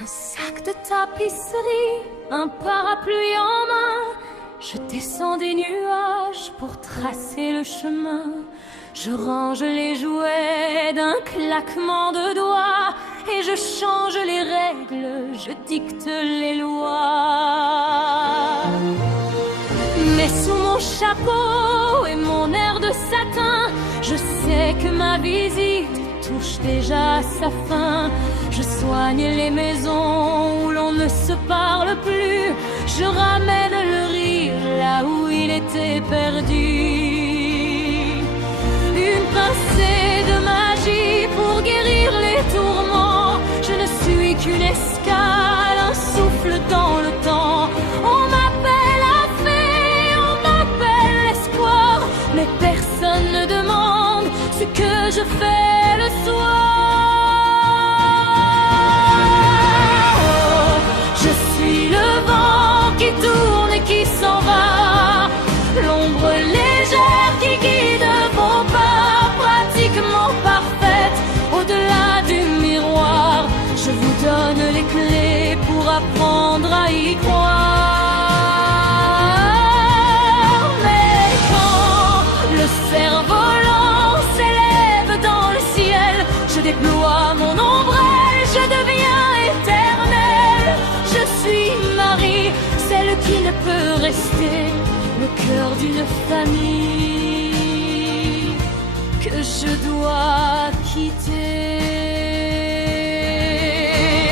Un sac de tapisserie, un parapluie en main, je descends des nuages pour tracer le chemin. Je range les jouets d'un claquement de doigts et je change les règles, je dicte les lois. Mais sous mon chapeau et mon air de satin, je sais que ma visite touche déjà à sa fin. Je soigne les maisons où l'on ne se parle plus. Je ramène le rire là où il était perdu. Une pincée de magie pour guérir les tourments. Je ne suis qu'une escale, un souffle dans le temps. On m'appelle la fée, on m'appelle l'espoir, mais personne ne demande ce que je fais le soir. Je suis le vent qui tourne et qui s'en va, l'ombre légère qui guide vos pas, pratiquement parfaite au-delà du miroir. Je vous donne les clés pour apprendre à y croire. Mais quand le cerf-volant s'élève dans le ciel, je déploie mon ombrelle, je deviens éternelle. Je suis Marie, celle qui ne peut rester, le cœur d'une famille que je dois quitter.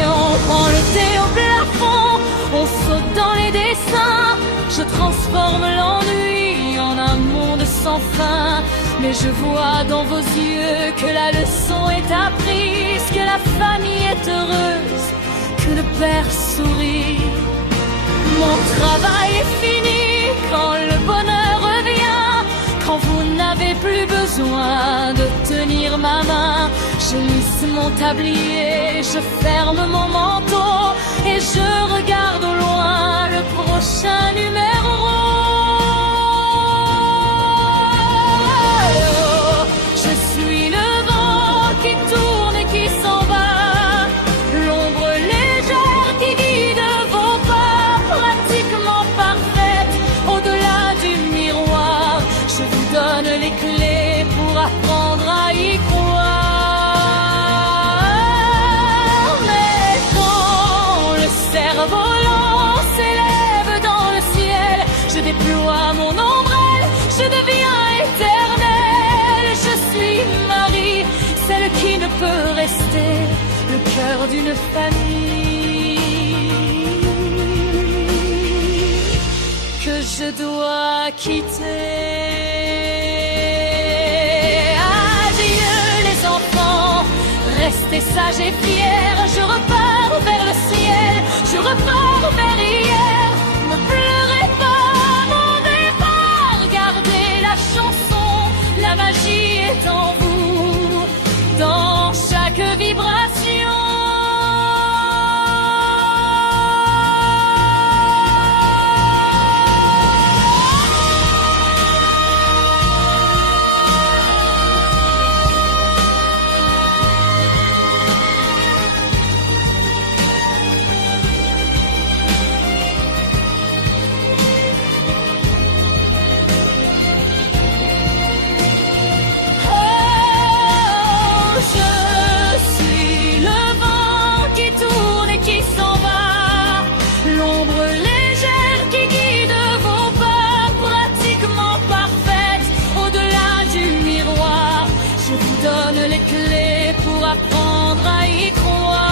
On prend le thé au plafond, on saute dans les dessins. Je transforme l'ennui en un monde sans fin. Mais je vois dans vos yeux que la leçon est apprise, que la famille est heureuse, que le père sourit. Mon travail est fini quand le bonheur revient, quand vous n'avez plus besoin de tenir ma main. Je lisse mon tablier, je ferme mon manteau et je regarde au loin le prochain numéro. Je suis le vent qui tourne et qui s'en va, l'ombre légère qui guide vos pas, pratiquement parfaite au-delà du miroir. Je vous donne les clés pour apprendre à y croire. Mais quand le cerf-volant s'élève dans le ciel, je déploie mon ombrelle, je deviens éternelle. Je suis Marie, celle qui ne peut rester, le cœur d'une famille que je dois quitter. Adieu les enfants, restez sages et fiers. Je repars vers le ciel, je repars vers hier. Ne pleurez pas mon départ, gardez la chanson, la magie est en vous, dans chaque vibration. Apprendre à y croire.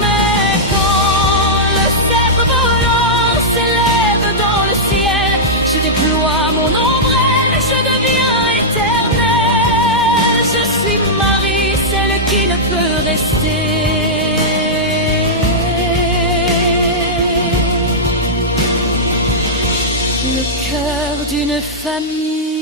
Mais quand le cerf-volant s'élève dans le ciel, je déploie mon ombrelle, je deviens éternelle. Je suis Marie, celle qui ne peut rester, le cœur d'une famille